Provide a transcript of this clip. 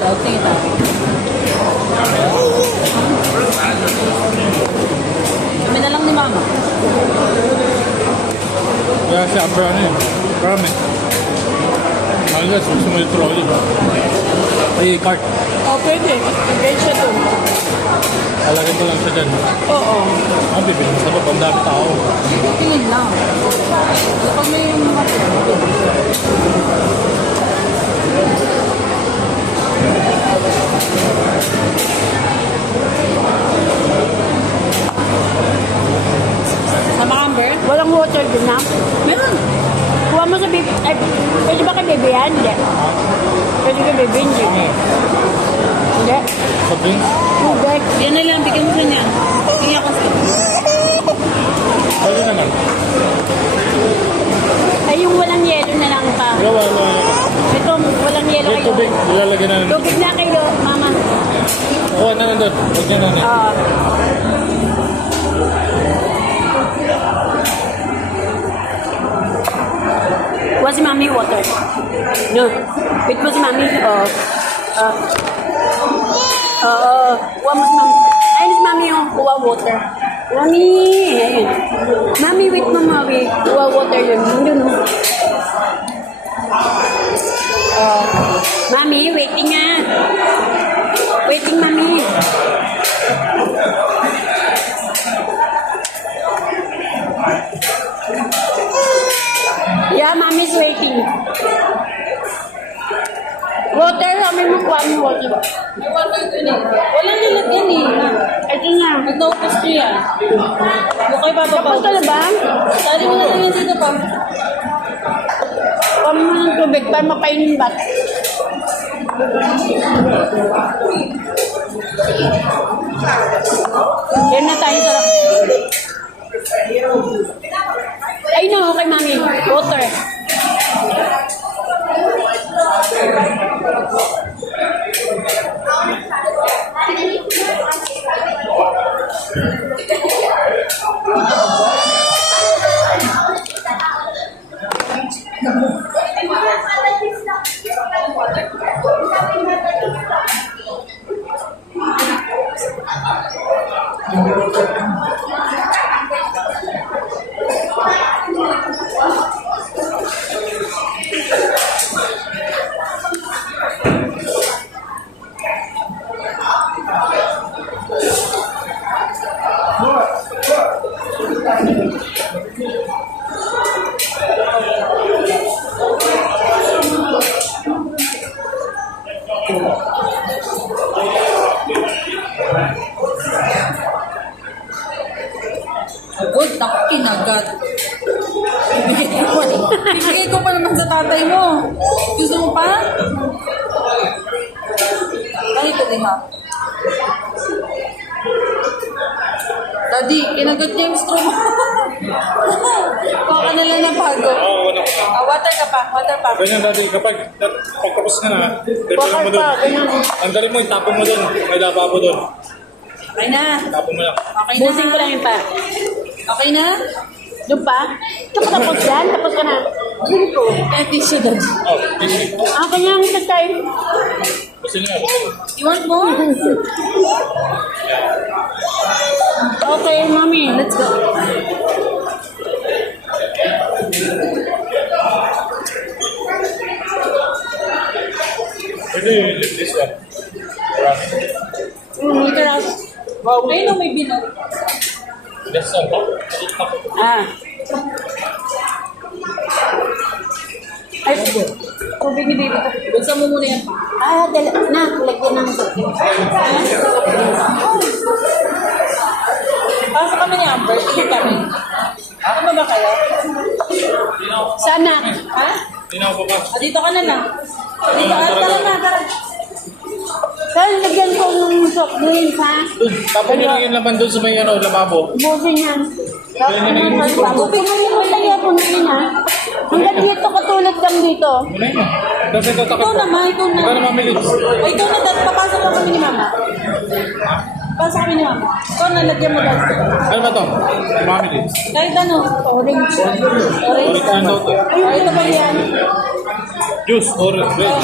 Tagalog, tingin tayo. Kami na lang ni Mama. Kaya siya, pero ano yun? Marami. Malas, gusto mo yung trolley. Ay, cart. Oh, pwede. Pwede siya doon. Alagay mo lang siya dyan. Oo. Ang bibili mo sa baba, ang dami tao. Tingin lang. Kapag may mga Sama Amber? Walang water din na. Meron. Kuha mo sa baby. Ay, pwede ba kay baby yan? Hindi. Pwede kay baby, hindi. Hindi. Sabi? Tubig. Yan na lang, bigyan mo siya niyan. Tingnan ko sa'yo. Pwede naman. Ay, yung walang yelo na lang pa. Wala. Ito, walang yelo May kayo. tubig, ilalagay na natin. Tubig na kayo, mama. Oo, na nandun. Huwag niya na. Kuha si mami water. No. Wait mo si mami. Kuha mo si mami. Ayun si mami yung kuha water. Mami. Ayun. Mami, wait mo mami. Kuha water yun. Yun. Mami, waiting nga. Waiting, mami. Yeah, mommy's waiting. Water, kami mo kuha ng water. May water dun eh. Walang nilagyan eh. Ito na. Nag-naupos ko yan. Huwag kayo Tapos bababaw. ka na ba? Sali mo na lang yan dito pa. Kuha mo ng tubig para mapainin bat. Yan na tayo sarap. Ay no, okay mami. Water. Agod, ako kinagat. Ibigay ko pa naman sa tatay mo. Gusto mo pa? Bakit din ha? Daddy, kinagat niya yung straw mo. Kuha ka na lang ng bago. Oo, wala ko. Water ka pa, water pa. Ganyan dati, kapag pagkapos ka na, Bakal mo doon. pa, ganyan. Ang galing mo, itapon mo doon. May lavabo doon. Okay na. Tapon mo lang. Okay na. Busing ko lang yun pa. Okay na? Doon pa? Ito pa tapos yan? Tapos ka na. Sige ko. Eh, tissue daddy. Oh, tissue. Kanyang tatay. Gusto niya. You want more? Okay, mami. Let's go. Pwede yung this one. Marami. Ito na. Ayun o, may binog. This one. Ah. Ay, Tubig ni baby. Bulsa mo muna yan. dala. Na, lagyan ng sote. Pasok kami ni Amber. Tingin kami. Ano ba kayo? Sana. Ha? Tinaw ko ba? Dito ka na lang. Dito ka. Tara na, tara. Kaya lagyan ko ng soft drinks, ha? Doon, tapon nyo lang yung laman doon sa may lavabo. Busin yan. Tubig mo yung mataya po na yun, ha? Hanggang dito katulad kang dito. Muna yun. Kasi tatakot Ikaw naman, ikaw na. Ikaw naman, Milit. O, ikaw na, dad. Papasok lang kami ni Mama. Papasok kami ni Mama. Ikaw na, lagyan mo dad. Ano ba to? Mami Milit. Kahit ano. Orange. Orange. Ulit ka to. Ay, ito ba yan? Juice, orange, red.